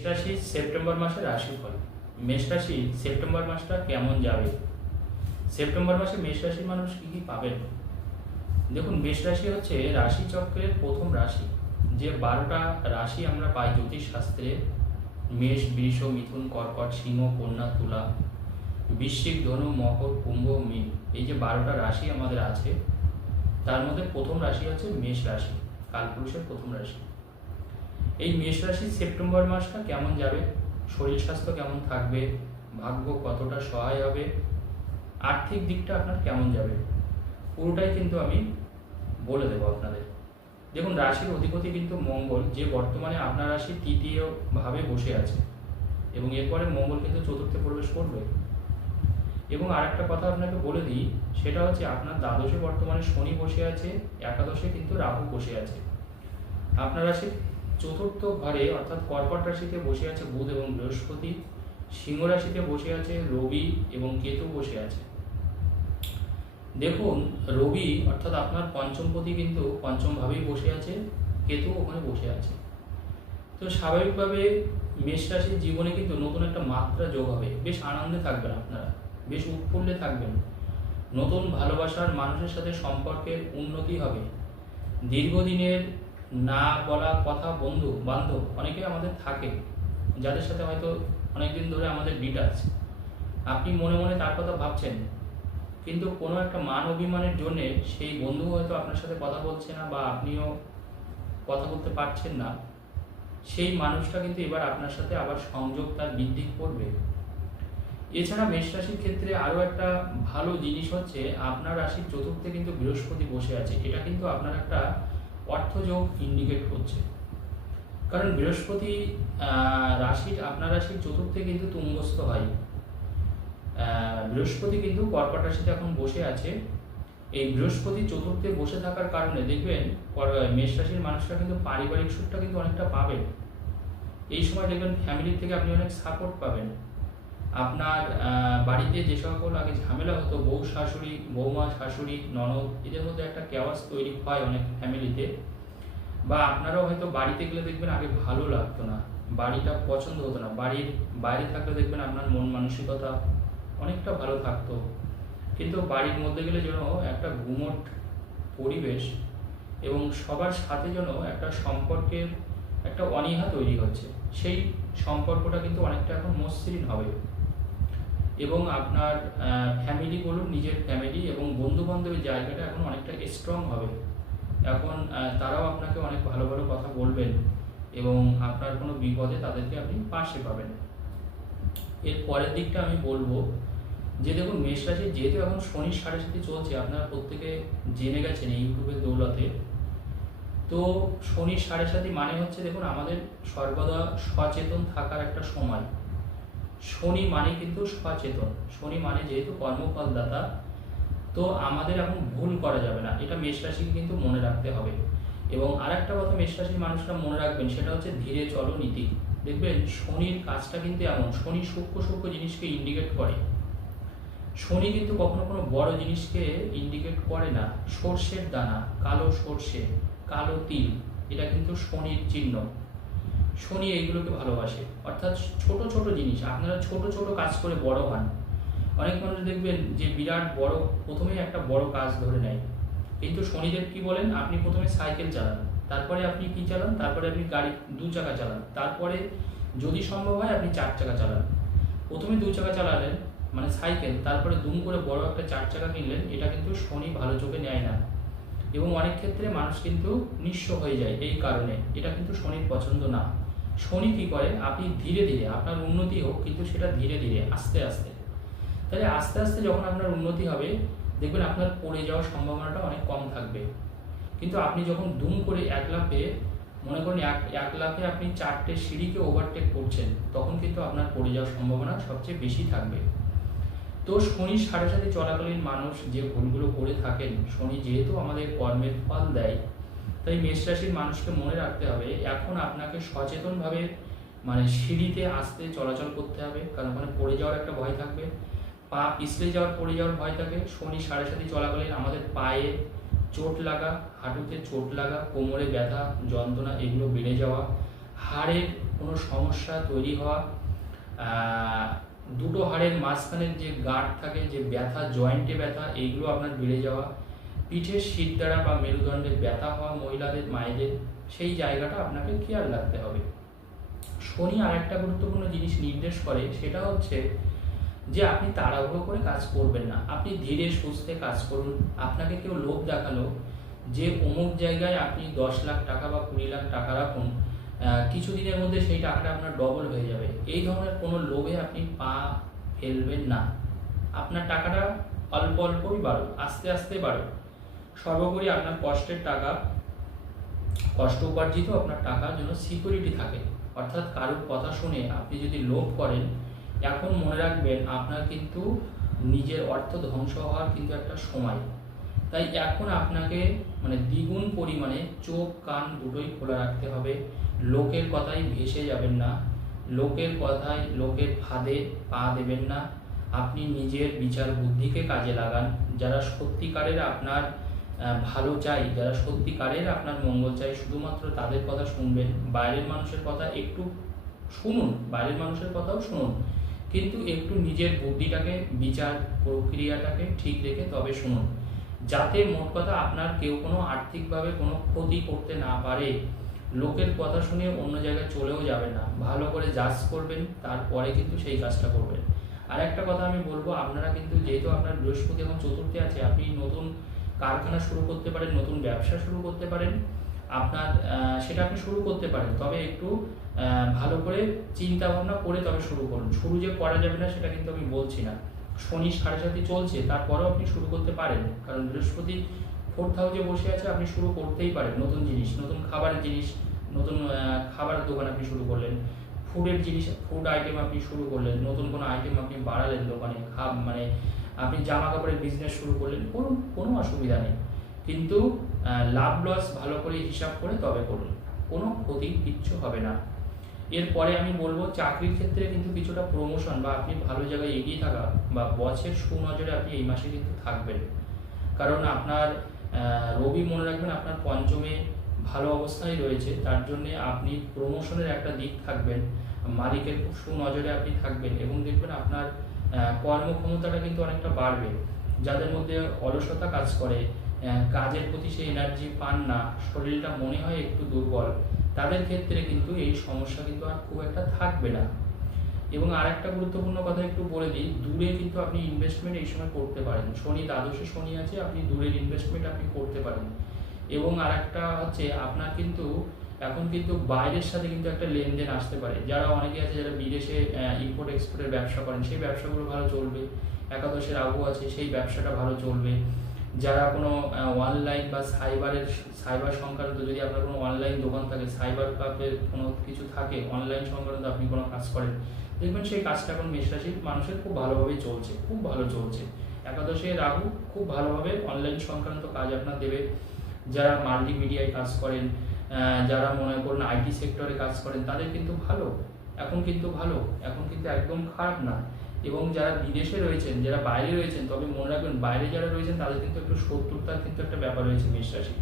মেষ রাশি সেপ্টেম্বর মাসের রাশিফল। মেষ রাশি সেপ্টেম্বর মাসটা কেমন যাবে? সেপ্টেম্বর মাসে মেষ রাশির মানুষ কি কি পাবেন? দেখুন, মেষ রাশি হচ্ছে রাশি চক্রের প্রথম রাশি। যে 12টা রাশি আমরা পাই জ্যোতিষ শাস্ত্রে, মেষ, বৃষ, মিথুন, কর্কট, সিংহ, কন্যা, তুলা, বৃশ্চিক, ধনু, মকর, কুম্ভ, মীন, এই যে 12টা রাশি আমাদের আছে, তার মধ্যে প্রথম রাশি হচ্ছে মেষ রাশি, কালপুরুষের প্রথম রাশি। এই মেষ রাশি সেপ্টেম্বর মাসটা কেমন যাবে? শরীর স্বাস্থ্য কেমন থাকবে? ভাগ্য কতটা সহায় হবে? আর্থিক দিকটা আপনার কেমন যাবে? পুরোটাই কিন্তু আমি বলে দেবো আপনাদের। দেখুন, রাশির অধিপতি কিন্তু মঙ্গল, যে বর্তমানে আপনার রাশি তৃতীয় ভাবে বসে আছে, এবং এরপরে মঙ্গল কিন্তু চতুর্থে প্রবেশ করবে। এবং আরেকটা কথা আপনাকে বলে দিই, সেটা হচ্ছে আপনার দ্বাদশে বর্তমানে শনি বসে আছে, একাদশে কিন্তু রাহু বসে আছে। আপনার রাশির চতুর্থ ঘরে অর্থাৎ কর্কট রাশিতে বসে আছে বুধ এবং বৃহস্পতি, সিংহ রাশিতে বসে আছে রবি এবং কেতু বসে আছে। দেখুন, রবি অর্থাৎ আপনার পঞ্চমপতি কিন্তু পঞ্চম ভাবেই বসে আছে, কেতু ওখানে বসে আছে। তো স্বাভাবিকভাবে মেষ রাশির জীবনে কিন্তু নতুন একটা মাত্রা যোগ হবে, বেশ আনন্দে থাকবেন আপনারা, বেশ উৎফুল্লে থাকবেন। নতুন ভালোবাসার মানুষের সাথে সম্পর্কের উন্নতি হবে। দীর্ঘদিনের না বলা কথা, বন্ধু বান্ধব অনেকে আমাদের থাকে, যাদের সাথে হয়তো অনেকদিন ধরে আমাদের ডিটাচ, আপনি মনে মনে তার কথা ভাবছেন, কিন্তু কোনো একটা মান অভিমানের জন্যে সেই বন্ধু হয়তো আপনার সাথে কথা বলছে না, বা আপনিও কথা বলতে পারছেন না। সেই মানুষটা কিন্তু এবার আপনার সাথে আবার সংযোগ তার বৃদ্ধি করবে। এছাড়া মেষ রাশির ক্ষেত্রে আরও একটা ভালো জিনিস হচ্ছে, আপনার রাশির চতুর্থে কিন্তু বৃহস্পতি বসে আছে। এটা কিন্তু আপনার একটা অর্থযোগ ইন্ডিকেট করছে, কারণ বৃহস্পতি আপনার রাশির চতুর্থে কিন্তু তুঙ্গস্থ হয়। বৃহস্পতি কিন্তু কর্কট রাশিতে এখন বসে আছে। এই বৃহস্পতি চতুর্থে বসে থাকার কারণে দেখবেন মেষ রাশির মানুষরা কিন্তু পারিবারিক সুখটা কিন্তু অনেকটা পাবেন। এই সময় দেখবেন ফ্যামিলির থেকে আপনি অনেক সাপোর্ট পাবেন। আপনার বাড়িতে যে সকল আগে ঝামেলা হতো, বৌমা, শাশুড়ি, ননদ, এদের মধ্যে একটা কেওয়াস তৈরি হয় অনেক ফ্যামিলিতে, বা আপনারাও হয়তো বাড়িতে গেলে দেখবেন আগে ভালো লাগতো না, বাড়িটা পছন্দ হতো না, বাড়ির বাইরে থাকলে দেখবেন আপনার মন মানসিকতা অনেকটা ভালো থাকতো, কিন্তু বাড়ির মধ্যে গেলে যেন একটা গুমট পরিবেশ এবং সবার সাথে যেন একটা সম্পর্কের একটা অনীহা তৈরি হচ্ছে। সেই সম্পর্কটা কিন্তু অনেকটা এখন মসৃণ হবে, এবং আপনার ফ্যামিলি বলুন, নিজের ফ্যামিলি এবং বন্ধু বান্ধবের জায়গাটা এখন অনেকটা স্ট্রং হবে। এখন তারাও আপনাকে অনেক ভালো ভালো কথা বলবেন, এবং আপনার কোনো বিপদে তাদেরকে আপনি পাশে পাবেন। এর পরের দিকটা আমি বলবো যে, দেখুন, মেষ রাশি যেহেতু এখন শনির সাড়ে সাথে চলছে, আপনারা প্রত্যেকে জেনে গেছেন ইউটিউবের দৌলতে। তো শনির সাড়ে সাথে মানে হচ্ছে, দেখুন, আমাদের সর্বদা সচেতন থাকার একটা সময়। শনি মানে কিন্তু সচেতন, শনি মানে যেহেতু কর্মফলদাতা, তো আমাদের এখন ভুল করা যাবে না, এটা মেষ রাশিকে কিন্তু মনে রাখতে হবে। এবং আরেকটা কথা মেষ রাশির মানুষরা মনে রাখবেন, সেটা হচ্ছে ধীরে চলো নীতি। দেখবেন শনির কাজটা কিন্তু এমন, শনি সূক্ষ্ম সূক্ষ্ম জিনিসকে ইন্ডিকেট করে। শনি কিন্তু কখনো কোনো বড় জিনিসকে ইন্ডিকেট করে না। সর্ষের দানা, কালো সর্ষে, কালো তিল, এটা কিন্তু শনির চিহ্ন। শনি এইগুলোকে ভালোবাসে, অর্থাৎ ছোট ছোট জিনিস, আপনারা ছোট ছোট কাজ করে বড় হন। অনেক মানুষ দেখবেন যে বিরাট বড়, প্রথমেই একটা বড় কাজ ধরে নেয়, কিন্তু শনিদেব কি বলেন, আপনি প্রথমে সাইকেল চালান, তারপরে আপনি কি চালান, তারপরে আপনি গাড়ি 2 চাকা চালান, তারপরে যদি সম্ভব হয় আপনি 4 চাকা চালান। প্রথমে 2 চাকা চালালেন মানে সাইকেল, তারপরে দুম করে বড় একটা 4 চাকা কিনলেন, এটা কিন্তু শনি ভালো চোখে নেয় না, এবং অনেক ক্ষেত্রে মানুষ কিন্তু নিঃস্ব হয়ে যায় এই কারণে। এটা কিন্তু শনির পছন্দ না। শনি কি করে, আপনি ধীরে ধীরে আপনার উন্নতি হোক, কিন্তু সেটা ধীরে ধীরে আস্তে আস্তে। তাহলে আস্তে আস্তে যখন আপনার উন্নতি হবে, দেখবেন আপনার পড়ে যাওয়ার সম্ভাবনাটা অনেক কম থাকবে। কিন্তু আপনি যখন দুম করে এক লাফে, মনে করুন এক লাফে আপনি 4টে সিঁড়িকে ওভারটেক করছেন, তখন কিন্তু আপনার পড়ে যাওয়ার সম্ভাবনা সবচেয়ে বেশি থাকবে। তো শনির সাড়ে সাথে চলাকালীন মানুষ যে ভুলগুলো করে থাকেন, শনি যেহেতু আমাদের কর্মের ফল দেয়, তাই মেষ রাশির মানুষকে মনে রাখতে হবে, এখন আপনাকে সচেতনভাবে মানে সিঁড়িতে আস্তে চলাচল করতে হবে, কারণ ওখানে পড়ে যাওয়ার একটা ভয় থাকবে, পা পিছলে পড়ে যাওয়ার ভয় থাকে। শনি সাড়ে সাথে চলাকালীন আমাদের পায়ে চোট লাগা, হাঁটুতে চোট লাগা, কোমরে ব্যথা যন্ত্রণা এগুলো বেড়ে যাওয়া, হাড়ের কোনো সমস্যা তৈরি হওয়া, দুটো হাড়ের মাঝখানের যে গাঁট থাকে, যে ব্যথা, জয়েন্টে ব্যথা, এইগুলো আপনার বেড়ে যাওয়া, পিঠের শিরদাঁড়া বা মেরুদণ্ডে ব্যথা হওয়া মহিলাদের, মায়েদের, সেই জায়গাটা আপনাকে খেয়াল রাখতে হবে। শনি আর একটা গুরুত্বপূর্ণ জিনিস নির্দেশ করে, সেটা হচ্ছে যে আপনি তাড়াহুড়ো করে কাজ করবেন না, আপনি ধীরে সুস্থে কাজ করুন। আপনাকে কেউ লোভ দেখালো যে অমুক জায়গায় আপনি 10 লাখ টাকা বা 20 লাখ টাকা রাখুন, কিছুদিনের মধ্যে সেই টাকাটা আপনার ডবল হয়ে যাবে, এই ধরনের কোনো লোভে আপনি পা ফেলবেন না। আপনার টাকাটা অল্প অল্পই বাড়ুক, আস্তে আস্তে বাড়ুক। সর্বোপরি আপনার কষ্টের টাকা, কষ্ট উপার্জিত আপনার টাকা যেন সিকিউরিটি থাকে। অর্থাৎ কারোর কথা শুনে আপনি যদি লোভ করেন, এখন মনে রাখবেন আপনার কিন্তু নিজের অর্থ ধ্বংস হওয়ার কিন্তু একটা সময়। তাই এখন আপনাকে দ্বিগুণ পরিমাণে চোখ কান দুটোই খোলা রাখতে হবে। লোকের কথায় ভেসে যাবেন না, লোকের কথায়, লোকের ফাঁদে পা দেবেন না। আপনি নিজের বিচার বুদ্ধিকে কাজে লাগান। যারা সত্যিকারের আপনার ভালো চাই, যারা সত্যিকারের আপনার মঙ্গল চাই, শুধুমাত্র তাদের কথা শুনবেন। বাইরের মানুষের কথা একটু শুনুন, বাইরের মানুষের কথাও শুনুন, কিন্তু একটু নিজের বুদ্ধিটাকে, বিচার প্রক্রিয়াটাকে ঠিক রেখে তবে শুনুন, যাতে মোট কথা আপনার কেউ কোনো আর্থিকভাবে কোনো ক্ষতি করতে না পারে। লোকের কথা শুনে অন্য জায়গায় চলেও যাবেন না, ভালো করে জাজ করবেন, তারপরে কিন্তু সেই কাজটা করবেন। আর একটা কথা আমি বলবো, আপনারা কিন্তু যেহেতু আপনার বৃহস্পতি এখন চতুর্থে আছে, আপনি নতুন কারখানা শুরু করতে পারেন, নতুন ব্যবসা শুরু করতে পারেন, আপনার সেটা আপনি শুরু করতে পারেন, তবে একটু ভালো করে চিন্তা ভাবনা করে তবে শুরু করুন। শুরু যে করা যাবে না সেটা কিন্তু আমি বলছি না, শনি 7.5 চলছে, তারপরেও আপনি শুরু করতে পারেন, কারণ বৃহস্পতি 4th হাউসে বসে আছে, আপনি শুরু করতেই পারেন। নতুন জিনিস, নতুন খাবারের জিনিস, নতুন খাবারের দোকান আপনি শুরু করলেন, ফুডের জিনিস, ফুড আইটেম আপনি শুরু করলেন, নতুন কোনো আইটেম আপনি বাড়ালেন দোকানে, আপনি জামা কাপড়ের বিজনেস শুরু করলেন, করুন, কোনো অসুবিধা নেই, কিন্তু লাভ লস ভালো করে হিসাব করে তবে করুন, কোনো ক্ষতি কিচ্ছু হবে না। এরপরে আমি বলবো, চাকরির ক্ষেত্রে কিন্তু কিছুটা প্রমোশন বা আপনি ভালো জায়গায় এগিয়ে থাকা বা বসের সুনজরে আপনি এই মাসে কিন্তু থাকবেন। কারণ আপনার রবি, মনে রাখবেন, আপনার পঞ্চমে ভালো অবস্থায় রয়েছে, তার জন্যে আপনি প্রমোশনের একটা দিক থাকবেন, মালিকের খুব সুনজরে আপনি থাকবেন, এবং দেখবেন আপনার কর্মক্ষমতাটা কিন্তু অনেকটা বাড়বে। যাদের মধ্যে অলসতা কাজ করে, কাজের প্রতি সেই এনার্জি পান না, শরীরটা মনে হয় একটু দুর্বল, তাদের ক্ষেত্রে কিন্তু এই সমস্যা কিন্তু আর খুব একটা থাকবে না। এবং আরেকটা গুরুত্বপূর্ণ কথা একটু বলে দিই, দূরে কিন্তু আপনি ইনভেস্টমেন্ট এই সময় করতে পারেন। শনি দ্বাদশে শনি আছে, আপনি দূরের ইনভেস্টমেন্ট আপনি করতে পারেন। এবং আরেকটা হচ্ছে, আপনার কিন্তু এখন কিন্তু বাইরের সাথে কিন্তু একটা লেনদেন আসতে পারে। যারা অনেকে আছে যারা বিদেশে ইম্পোর্ট এক্সপোর্টের ব্যবসা করেন, সেই ব্যবসাগুলো ভালো চলবে। একাদশে রাহু আছে, সেই ব্যবসাটা ভালো চলবে। যারা কোনো অনলাইন বা সাইবার সংক্রান্ত, যদি আপনার কোনো অনলাইন দোকান থাকে, সাইবার ক্যাফের কোনো কিছু থাকে, অনলাইন সংক্রান্ত আপনি কোনো কাজ করেন, দেখবেন সেই কাজটা এখন মেষ রাশির মানুষের খুব ভালোভাবেই চলছে, খুব ভালো চলছে। একাদশে রাহু খুব ভালোভাবে অনলাইন সংক্রান্ত কাজ আপনার দেবে। যারা মাল্টিমিডিয়ায় কাজ করেন, যারা মনে করুন আইটি সেক্টরে কাজ করেন, তাদের কিন্তু ভালো, এখন কিন্তু ভালো, এখন কিন্তু একদম খারাপ না। এবং যারা বিদেশে রয়েছেন, যারা বাইরে রয়েছেন, তবে মনে রাখবেন বাইরে যারা রয়েছেন তাদের কিন্তু একটু শত্রুতার কিন্তু একটা ব্যাপার রয়েছে মেষ রাশি।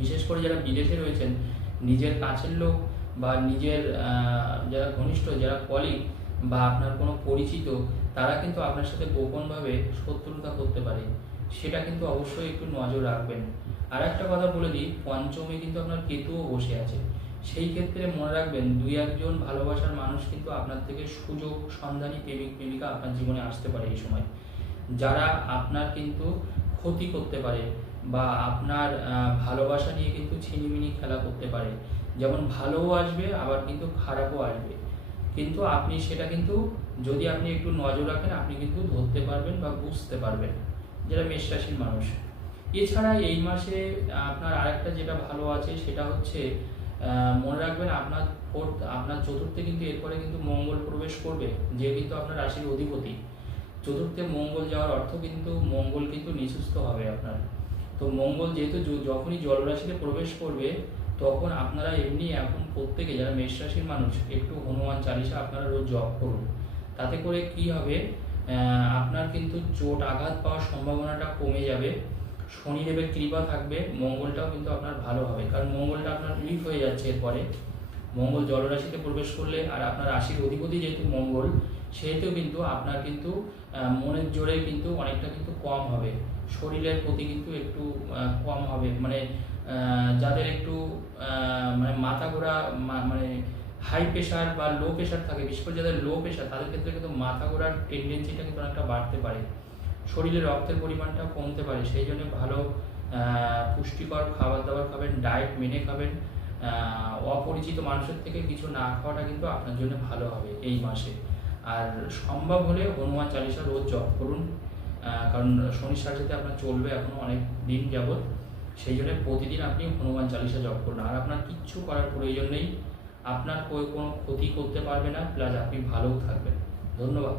বিশেষ করে যারা বিদেশে রয়েছেন, নিজের কাছের লোক বা নিজের যারা ঘনিষ্ঠ, যারা কলিগ বা আপনার কোনো পরিচিত, তারা কিন্তু আপনার সাথে গোপনভাবে শত্রুতা করতে পারে, সেটা কিন্তু অবশ্যই একটু নজর রাখবেন। আর একটা কথা বলে দিই, পঞ্চমে কিন্তু আপনার কেতুও বসে আছে, সেই ক্ষেত্রে মনে রাখবেন 2-1 ভালোবাসার মানুষ কিন্তু আপনার থেকে সুযোগ সন্ধানী প্রেমিক প্রেমিকা আপনার জীবনে আসতে পারে এই সময়, যারা আপনার কিন্তু ক্ষতি করতে পারে বা আপনার ভালোবাসা নিয়ে কিন্তু ছিনিমিনি খেলা করতে পারে। যেমন ভালোও আসবে, আবার কিন্তু খারাপও আসবে, কিন্তু আপনি সেটা কিন্তু যদি আপনি একটু নজর রাখেন, আপনি কিন্তু ধরতে পারবেন বা বুঝতে পারবেন, যারা মেষ রাশির মানুষ। এছাড়া এই মাসে আপনার আরেকটা যেটা ভালো আছে, সেটা হচ্ছে মনে রাখবেন আপনার চতুর্থে কিন্তু এরপরে কিন্তু মঙ্গল প্রবেশ করবে, যে কিন্তু আপনার রাশির অধিপতি। চতুর্থে মঙ্গল যাওয়ার অর্থ কিন্তু মঙ্গল কিন্তু নিচস্থ হবে আপনার। তো মঙ্গল যেহেতু যখনই জলরাশিতে প্রবেশ করবে, তখন আপনারা এমনি এখন প্রত্যেকে যারা মেষ রাশির মানুষ একটু হনুমান চালিসা আপনারা রোজ জপ করুন। তাতে করে কি হবে, আপনার কিন্তু চোট আঘাত পাওয়ার সম্ভাবনাটা কমে যাবে, শনিদেবের কৃপা থাকবে, মঙ্গলটাও কিন্তু আপনার ভালো হবে, কারণ মঙ্গলটা আপনার উইক হয়ে যাচ্ছে এরপরে। মঙ্গল জলরাশিতে প্রবেশ করলে আর আপনার রাশির অধিপতি যেহেতু মঙ্গল, সেহেতু কিন্তু আপনার কিন্তু মনের জোরে কিন্তু অনেকটা কিন্তু কম হবে, শরীরের প্রতি কিন্তু একটু কম হবে, মানে যাদের একটু মানে মাথা ঘোরা মানে হাই প্রেশার বা লো প্রেশার থাকে, বিশেষ করে যাদের লো প্রেশার তাদের ক্ষেত্রে কিন্তু মাথা ঘোরার টেন্ডেন্সিটা কিন্তু অনেকটা বাড়তে পারে, শরীরে রক্তের পরিমাণটা কমতে পারে। সেই জন্য ভালো পুষ্টিকর খাবার দাবার খাবেন, ডায়েট মেনে খাবেন, অপরিচিত মানুষের থেকে কিছু না খাওয়াটা কিন্তু আপনার জন্য ভালো হবে এই মাসে। আর সম্ভব হলে হনুমান চালিসা রোজ জপ করুন, কারণ শনির সাথে আপনার চলবে এখনও অনেক দিন যাবৎ, সেই জন্য প্রতিদিন আপনি হনুমান চালিসা জপ করুন। আর আপনার কিচ্ছু করার প্রয়োজন নেই, আপনার কোনো ক্ষতি করতে পারবে না, প্লাস আপনি ভালোও থাকবেন। ধন্যবাদ।